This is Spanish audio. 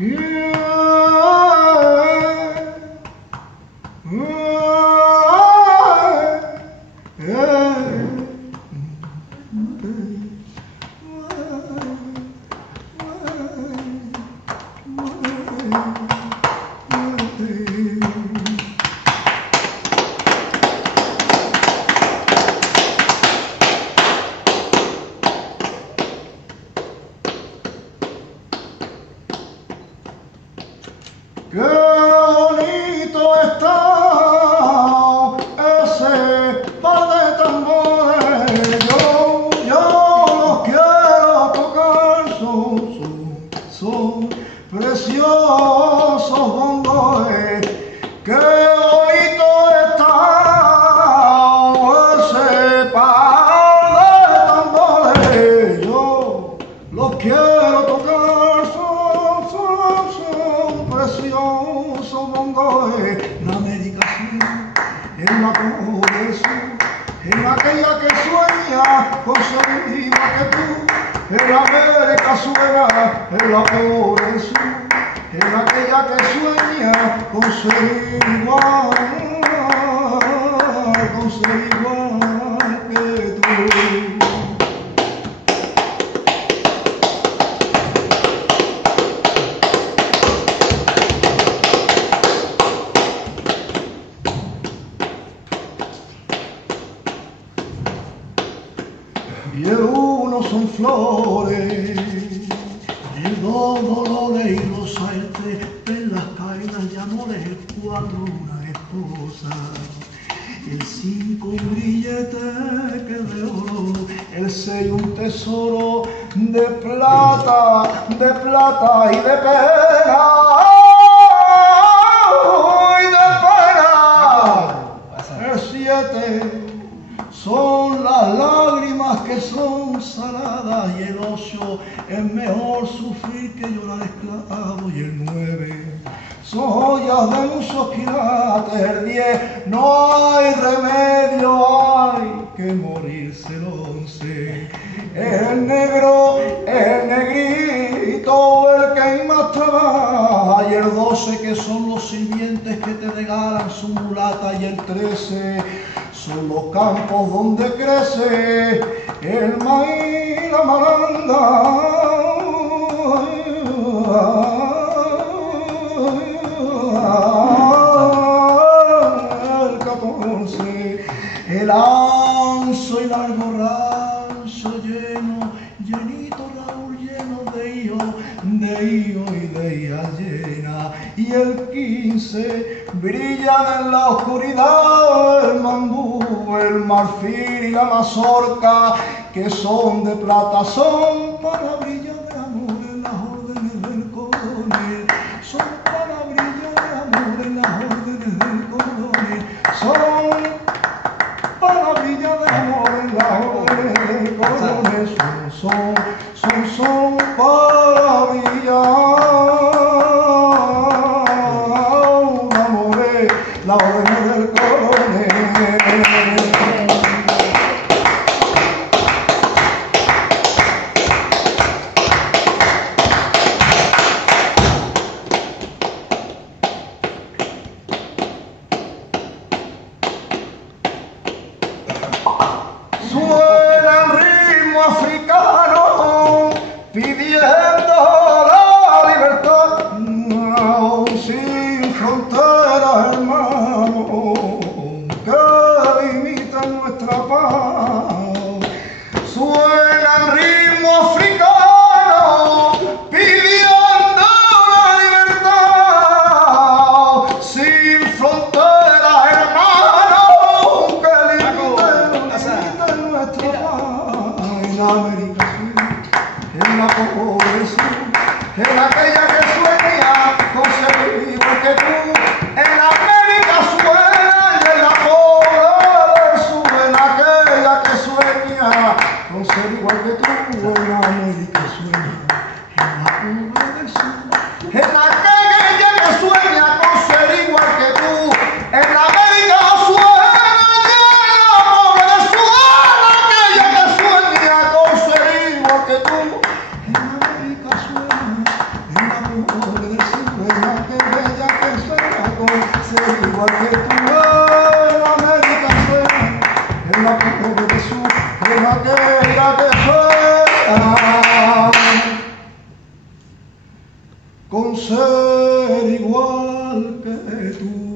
Qué bonito está ese par de tambores, yo los quiero tocar, son preciosos bongos. Qué bonito está ese par de tambores, yo los quiero tocar, son preciosos bongos. La medicación en la pobreza, en aquella que sueña con ser igual que tú, en la América suena en la pobreza, en aquella que sueña con ser igual que tú. Y el uno son flores, el dos dolores y los aires, perlas caídas y amores, el cuatro una esposa, el cinco un grillete que de oro, el seis un tesoro de plata y de pena. El siete son las lágrimas que son saladas y el 8 es mejor sufrir que llorar esclavo, y el 9 son joyas de muchos quilates, el 10 no hay remedio, hay que morirse, el 11 el negro, el negrito, el que más trabaja, y el 12 que son los sirvientes que te regalan su mulata, y el 13 son los campos donde crece el maíz, la malanga. El 14, el anso y largo rancho lleno, llenito Raúl, lleno de hijos y de hijas llenas. Y el 15 brillan en la oscuridad el mambú, el marfil y la mazorca, que son de plata, son para brillar de amor en las órdenes del coronel, son para brillar de amor en las órdenes del coronel, son para brillar de amor en las órdenes del coronel, son para brillar de amor en las órdenes del coronel. Suena el ritmo africano pidiendo la libertad, sin fronteras, hermano. que del reina que bella que suena con ser igual que tú en América suena, en la pobre de Jesús, en aquella que suena, con ser igual que tú.